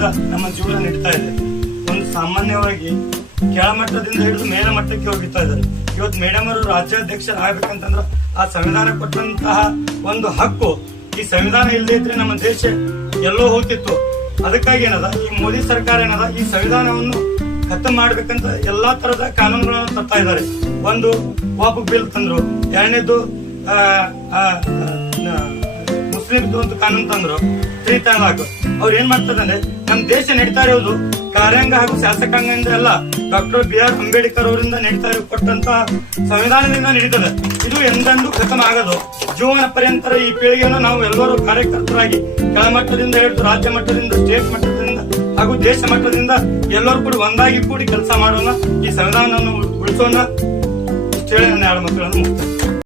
ಸಂವಿಧಾನದಿಂದ ನಮ್ಮ ಜೀವನ ನಡೀತಾ ಇದೆ. ಒಂದು ಸಾಮಾನ್ಯವಾಗಿ ಕೆಳಮಟ್ಟದಿಂದ ಹಿಡಿದು ಮೇಲ್ಮಟ್ಟಕ್ಕೆ ಹೋಗ್ತಾ ಇದ್ದಾರೆ. ಇವತ್ತು ಮೇಡಮ್ ಅವರು ರಾಜ್ಯಾಧ್ಯಕ್ಷರಾಗಬೇಕಂತಂದ್ರೆ ಆ ಸಂವಿಧಾನ ಕೊಟ್ಟಂತಹ ಒಂದು ಹಕ್ಕು. ಈ ಸಂವಿಧಾನ ಇಲ್ಲದೆ ಇದ್ರೆ ನಮ್ಮ ದೇಶ ಎಲ್ಲೋ ಹೋಗ್ತಿತ್ತು. ಅದಕ್ಕಾಗಿ ಏನದ ಈ ಮೋದಿ ಸರ್ಕಾರ ಏನದ ಈ ಸಂವಿಧಾನವನ್ನು ಖತಮ್ ಮಾಡ್ಬೇಕಂತ ಎಲ್ಲಾ ತರದ ಕಾನೂನುಗಳನ್ನು ತರ್ತಾ ಇದ್ದಾರೆ. ಒಂದು ವಾಪಸ್ ಬಿಲ್ ತಂದ್ರು, ಎರಡನೇದು ಮುಸ್ಲಿಮ್ದು ಒಂದು ಕಾನೂನು ತಂದ್ರು, 3 ತಲಾಖ್. ಅವ್ರು ಏನ್ ಮಾಡ್ತಾರೆ ನಮ್ ದೇಶ ನಡೀತಾ ಇರೋದು ಕಾರ್ಯಾಂಗ ಹಾಗೂ ಶಾಸಕಾಂಗದಿಂದ ಎಲ್ಲ ಡಾಕ್ಟರ್ BR ಅಂಬೇಡ್ಕರ್ ಅವರಿಂದ ನಡೀತಾ ಕೊಟ್ಟಂತಹ ಸಂವಿಧಾನದಿಂದ ನಡೀತದೆ. ಇದು ಎಂದೆಂದೂ ಖತಮ್ ಆಗೋದು. ಜೀವನ ಪರ್ಯಂತರ ಈ ಪೀಳಿಗೆಯನ್ನು ನಾವು ಎಲ್ಲರೂ ಕಾರ್ಯಕರ್ತರಾಗಿ ಕೆಳಮಟ್ಟದಿಂದ ಹಿಡಿದು ರಾಜ್ಯ ಮಟ್ಟದಿಂದ, ಸ್ಟೇಟ್ ಮಟ್ಟದಿಂದ ಹಾಗೂ ದೇಶ ಮಟ್ಟದಿಂದ ಎಲ್ಲರೂ ಕೂಡ ಒಂದಾಗಿ ಕೂಡಿ ಕೆಲಸ ಮಾಡೋಣ. ಈ ಸಂವಿಧಾನವನ್ನು ಉಳಿಸೋಣ. ಇಷ್ಟು ಹೇಳಿ ನನ್ನ 2 ಮಕ್ಕಳನ್ನು ಮುಕ್ತ.